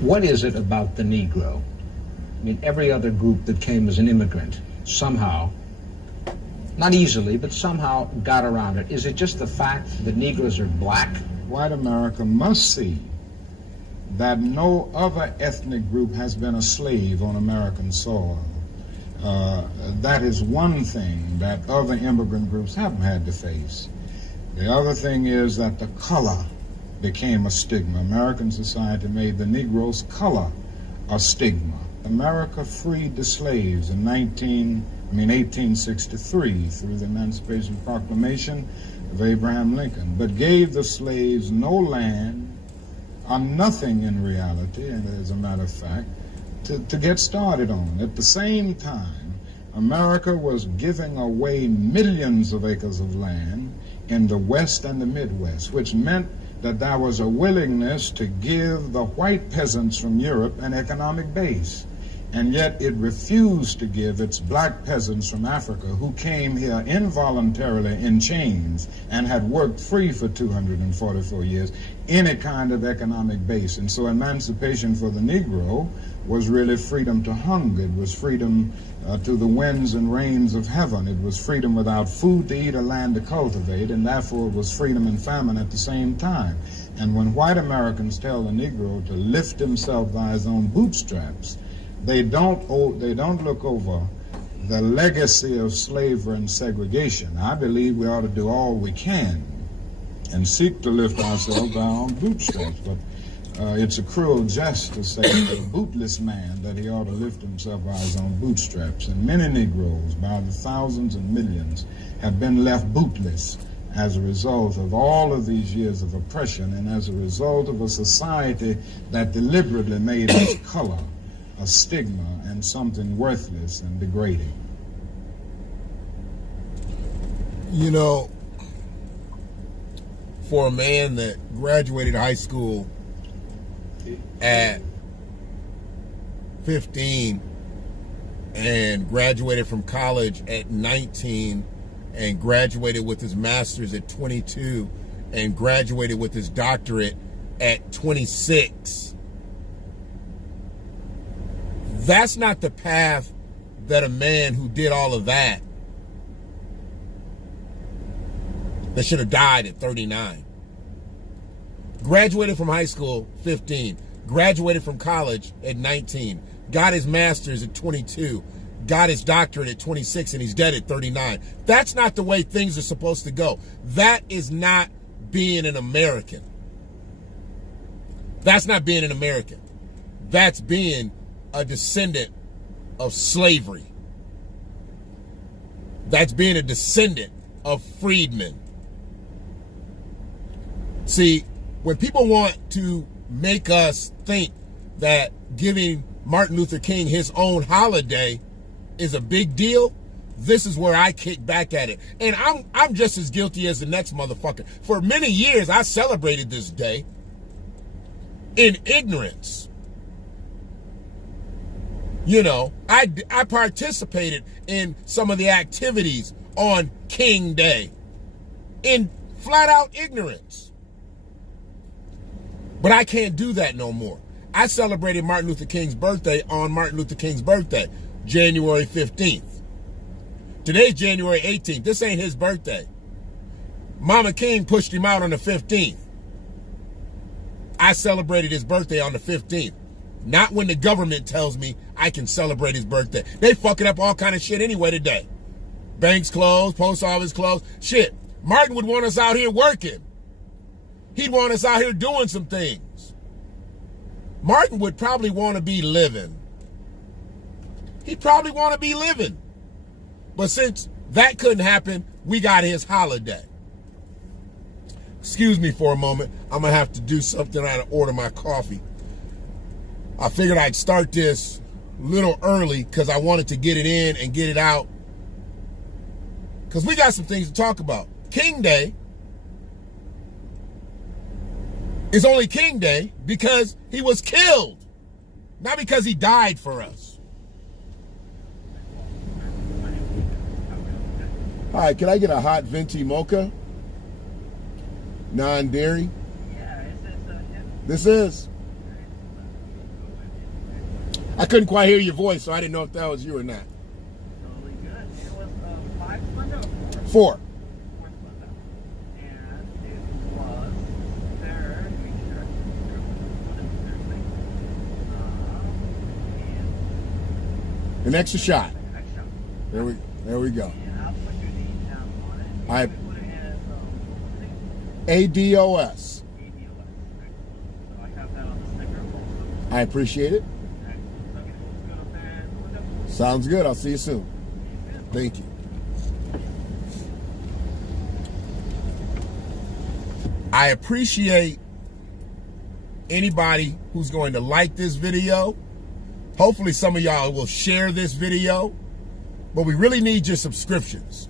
What is it about the Negro? I mean, every other group that came as an immigrant somehow, not easily, but somehow got around it. Is it just the fact that Negroes are black? White America must see that no other ethnic group has been a slave on American soil. That is one thing that other immigrant groups haven't had to face. The other thing is that the color became a stigma. American society made the Negro's color a stigma. America freed the slaves in 1863 through the Emancipation Proclamation of Abraham Lincoln, but gave the slaves no land or nothing in reality, and as a matter of fact, to get started on. At the same time, America was giving away millions of acres of land in the West and the Midwest, which meant that there was a willingness to give the white peasants from Europe an economic base. And yet it refused to give its black peasants from Africa, who came here involuntarily in chains and had worked free for 244 years, any kind of economic base. And so emancipation for the Negro was really freedom to hunger. It was freedom to the winds and rains of heaven. It was freedom without food to eat or land to cultivate, and therefore it was freedom and famine at the same time. And when white Americans tell the Negro to lift himself by his own bootstraps, they don't look over the legacy of slavery and segregation. I believe we ought to do all we can and seek to lift ourselves by our own bootstraps. But it's a cruel jest to say to a bootless man that he ought to lift himself by his own bootstraps. And many Negroes, by the thousands and millions, have been left bootless as a result of all of these years of oppression and as a result of a society that deliberately made his color a stigma and something worthless and degrading. You know, for a man that graduated high school at 15 and graduated from college at 19 and graduated with his master's at 22 and graduated with his doctorate at 26, that's not the path that a man who did all of that should have died at 39. Graduated from high school, 15. Graduated from college at 19. Got his master's at 22. Got his doctorate at 26, and he's dead at 39. That's not the way things are supposed to go. That is not being an American. That's not being an American. That's being a descendant of slavery. That's being a descendant of freedmen. See, when people want to make us think that giving Martin Luther King his own holiday is a big deal, this is where I kick back at it. And I'm just as guilty as the next motherfucker. For many years, I celebrated this day in ignorance. You know, I participated in some of the activities on King Day in flat out ignorance. But I can't do that no more. I celebrated Martin Luther King's birthday on Martin Luther King's birthday, January 15th. Today's January 18th. This ain't his birthday. Mama King pushed him out on the 15th. I celebrated his birthday on the 15th. Not when the government tells me I can celebrate his birthday. They fucking up all kind of shit anyway today. Banks closed, post office closed. Shit, Martin would want us out here working. He'd want us out here doing some things. Martin would probably want to be living. He'd probably want to be living. But since that couldn't happen, we got his holiday. Excuse me for a moment. I'm going to have to do something. I had to order my coffee. I figured I'd start this a little early because I wanted to get it in and get it out. Because we got some things to talk about. King Day is only King Day because he was killed, not because he died for us. All right, can I get a hot venti mocha? Non-dairy? Yeah, is this This is. I couldn't quite hear your voice, so I didn't know if that was you or not. Totally good. It was 5 Splenda or 4? 4. 4 Splenda. And it was there. Make sure An extra shot. next shot. There we go. And I'll put your name down on it. I- Put it as ADOS. ADOS. So I have that on the sticker also. I appreciate it. Okay, let's go up there. We'll go. Sounds good. I'll see you soon. Thank you. I appreciate anybody who's going to like this video. Hopefully some of y'all will share this video, but we really need your subscriptions.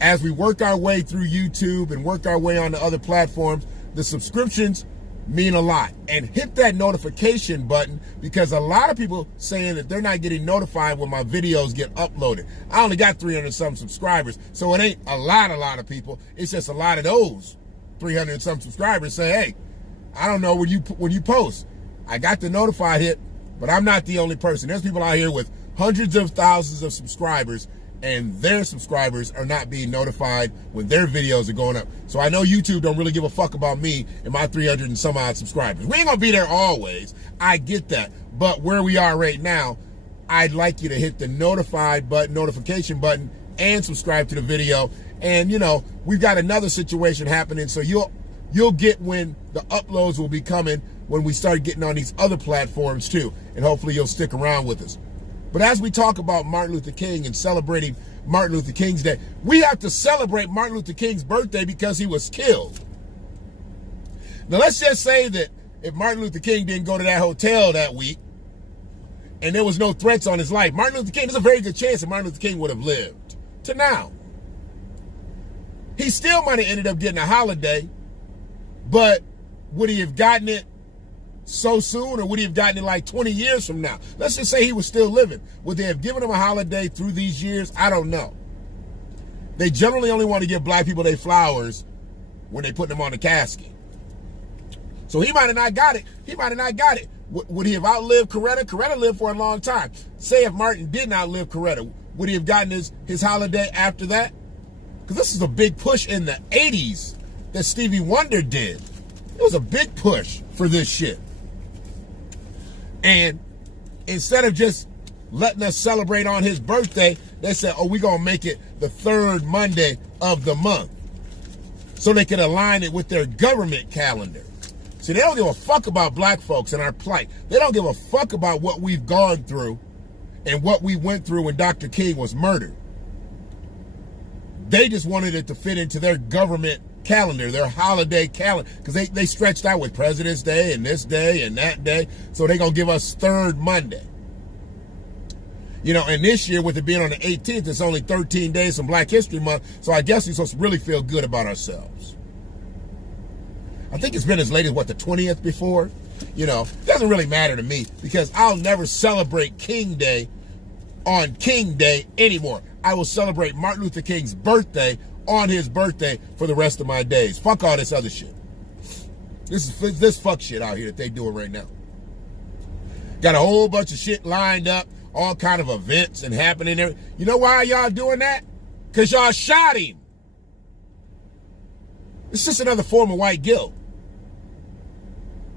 As we work our way through YouTube and work our way on the other platforms, the subscriptions mean a lot. And hit that notification button, because a lot of people saying that they're not getting notified when my videos get uploaded. I only got 300 some subscribers, so it ain't a lot of people. It's just a lot of those 300 some subscribers say, hey, I don't know when you post. I got the notify hit, but I'm not the only person. There's people out here with hundreds of thousands of subscribers, and their subscribers are not being notified when their videos are going up. So I know YouTube don't really give a fuck about me and my 300 and some odd subscribers. We ain't gonna be there always. I get that. But where we are right now, I'd like you to hit the notification button and subscribe to the video. And you know, we've got another situation happening, so you'll get when the uploads will be coming when we start getting on these other platforms too. And hopefully you'll stick around with us. But as we talk about Martin Luther King and celebrating Martin Luther King's Day, we have to celebrate Martin Luther King's birthday because he was killed. Now let's just say that if Martin Luther King didn't go to that hotel that week and there was no threats on his life, Martin Luther King, there's a very good chance that Martin Luther King would have lived to now. He still might have ended up getting a holiday, but would he have gotten it so soon, or would he have gotten it like 20 years from now? Let's just say he was still living. Would they have given him a holiday through these years? I don't know. They generally only want to give black people their flowers when they put them on the casket. So he might have not got it. He might have not got it. Would he have outlived Coretta? Coretta lived for a long time. Say if Martin did not live Coretta, would he have gotten his holiday after that? Because this is a big push in the 80s that Stevie Wonder did. It was a big push for this shit. And instead of just letting us celebrate on his birthday, they said, oh, we're going to make it the 3rd Monday of the month so they can align it with their government calendar. See, they don't give a fuck about black folks and our plight. They don't give a fuck about what we've gone through and what we went through when Dr. King was murdered. They just wanted it to fit into their government calendar, their holiday calendar, because they stretched out with President's Day and this day and that day, so they're going to give us 3rd Monday. You know, and this year, with it being on the 18th, it's only 13 days from Black History Month, so I guess we're supposed to really feel good about ourselves. I think it's been as late as, what, the 20th before? You know, it doesn't really matter to me, because I'll never celebrate King Day on King Day anymore. I will celebrate Martin Luther King's birthday on his birthday for the rest of my days. Fuck all this other shit. This fuck shit out here that they doing right now. Got a whole bunch of shit lined up, all kind of events and happening there. You know why y'all doing that? Because y'all shot him. It's just another form of white guilt.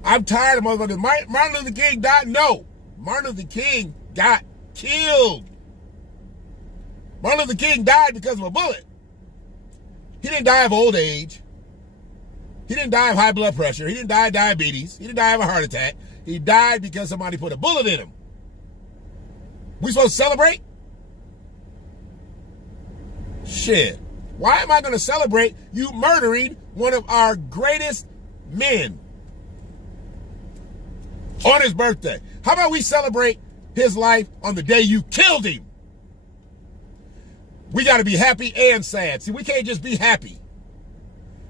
I'm tired of motherfuckers. Martin Luther King died? No. Martin Luther King got killed. Martin Luther King died because of a bullet. He didn't die of old age. He didn't die of high blood pressure. He didn't die of diabetes. He didn't die of a heart attack. He died because somebody put a bullet in him. We supposed to celebrate? Shit. Why am I going to celebrate you murdering one of our greatest men on his birthday? How about we celebrate his life on the day you killed him? We got to be happy and sad. See, we can't just be happy.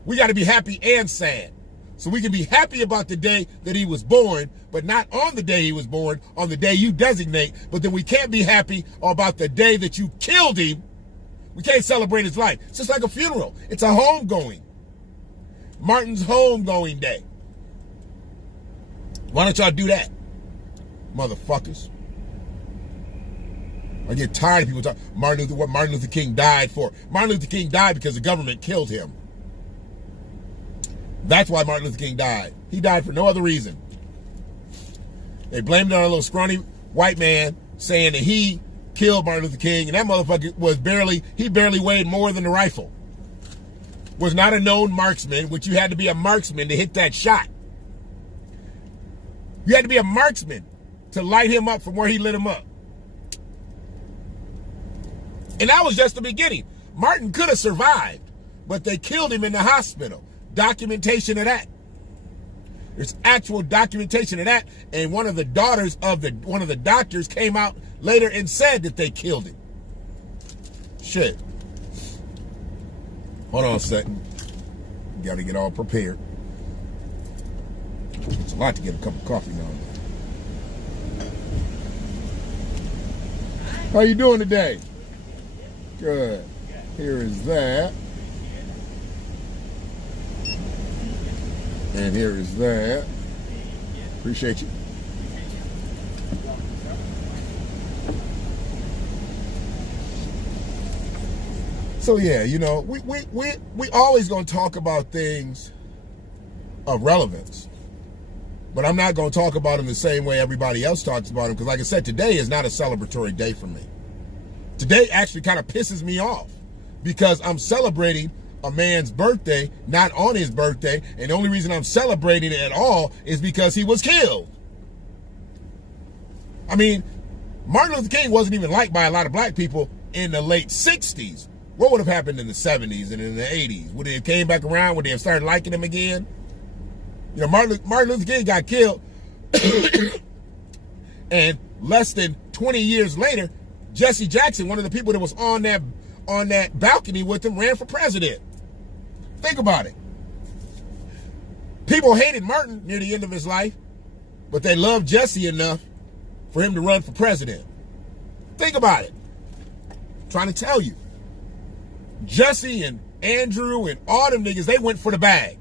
We got to be happy and sad. So we can be happy about the day that he was born, but not on the day he was born, on the day you designate. But then we can't be happy about the day that you killed him. We can't celebrate his life. It's just like a funeral. It's a homegoing. Martin's homegoing day. Why don't y'all do that, motherfuckers? I get tired of people talking what Martin Luther King died for. Martin Luther King died because the government killed him. That's why Martin Luther King died. He died for no other reason. They blamed it on a little scrawny white man saying that he killed Martin Luther King, and that motherfucker was barely weighed more than a rifle. Was not a known marksman, which you had to be a marksman to hit that shot. You had to be a marksman to light him up from where he lit him up. And that was just the beginning. Martin could have survived, but they killed him in the hospital. Documentation of that. There's actual documentation of that, and one of the daughters of one of the doctors came out later and said that they killed him. Shit. Hold on a second. Got to get all prepared. It's a lot to get a cup of coffee now. How you doing today? Good. Here is that. And here is that. Appreciate you. So yeah, you know, we always gonna talk about things of relevance, but I'm not gonna talk about them the same way everybody else talks about them, because like I said, today is not a celebratory day for me. Today actually kind of pisses me off because I'm celebrating a man's birthday, not on his birthday, and the only reason I'm celebrating it at all is because he was killed. I mean, Martin Luther King wasn't even liked by a lot of black people in the late 60s. What would have happened in the 70s and in the 80s? Would they have came back around? Would they have started liking him again? You know, Martin Luther King got killed, and less than 20 years later, Jesse Jackson, one of the people that was on that balcony with him, ran for president. Think about it. People hated Martin near the end of his life, but they loved Jesse enough for him to run for president. Think about it. I'm trying to tell you. Jesse and Andrew and all them niggas, they went for the bag.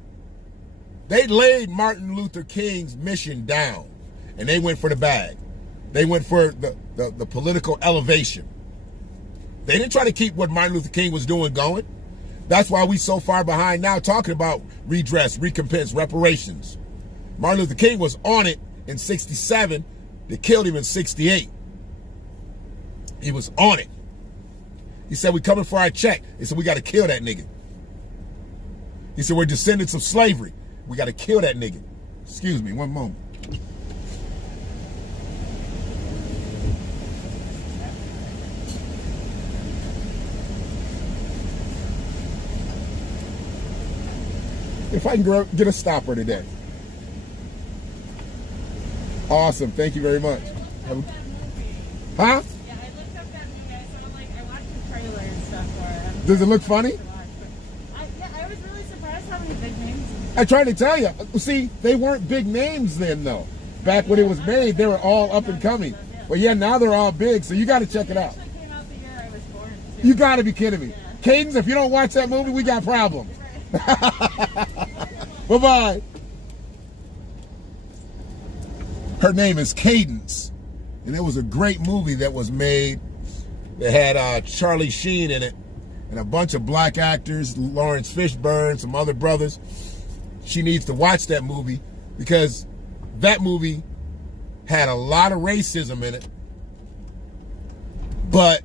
They laid Martin Luther King's mission down, and they went for the bag. They went for the political elevation. They didn't try to keep what Martin Luther King was doing going. That's why we so far behind now talking about redress, recompense, reparations. Martin Luther King was on it in 67. They killed him in 68. He was on it. He said, we coming for our check. He said, we got to kill that nigga. He said, we're descendants of slavery. We got to kill that nigga. Excuse me, one moment. If I can get a stopper today. Awesome, thank you very much. Huh? Yeah, I looked up that movie. I watched the trailer and stuff for it. Does it look funny? I was really surprised how many big names. I tried to tell you. See, they weren't big names then, though. Back when it was made, they were all up and coming. But yeah, now they're all big, so you got to check it out. It came out the year I was born. Too. You got to be kidding me. Yeah. Cadence, if you don't watch that movie, we got problems. Bye-bye. Her name is Cadence, and it was a great movie that was made. It had Charlie Sheen in it and a bunch of black actors, Lawrence Fishburne, some other brothers. She needs to watch that movie because that movie had a lot of racism in it, but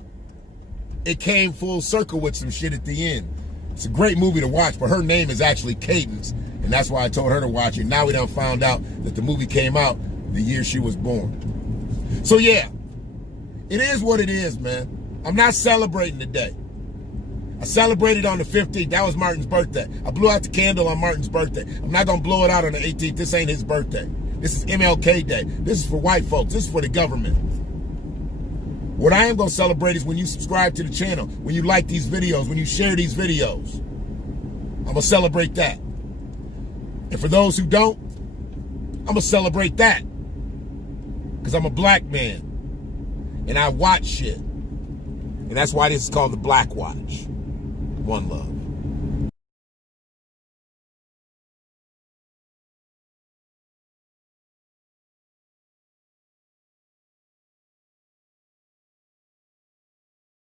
it came full circle with some shit at the end. It's a great movie to watch, but her name is actually Cadence, and that's why I told her to watch it. Now we done found out that the movie came out the year she was born. So yeah, it is what it is, man. I'm not celebrating today. I celebrated on the 15th. That was Martin's birthday. I blew out the candle on Martin's birthday. I'm not going to blow it out on the 18th. This ain't his birthday. This is MLK Day. This is for white folks. This is for the government. What I am going to celebrate is when you subscribe to the channel, when you like these videos, when you share these videos. I'm going to celebrate that. And for those who don't, I'm going to celebrate that. Because I'm a black man. And I watch shit. And that's why this is called the Black Watch. One love.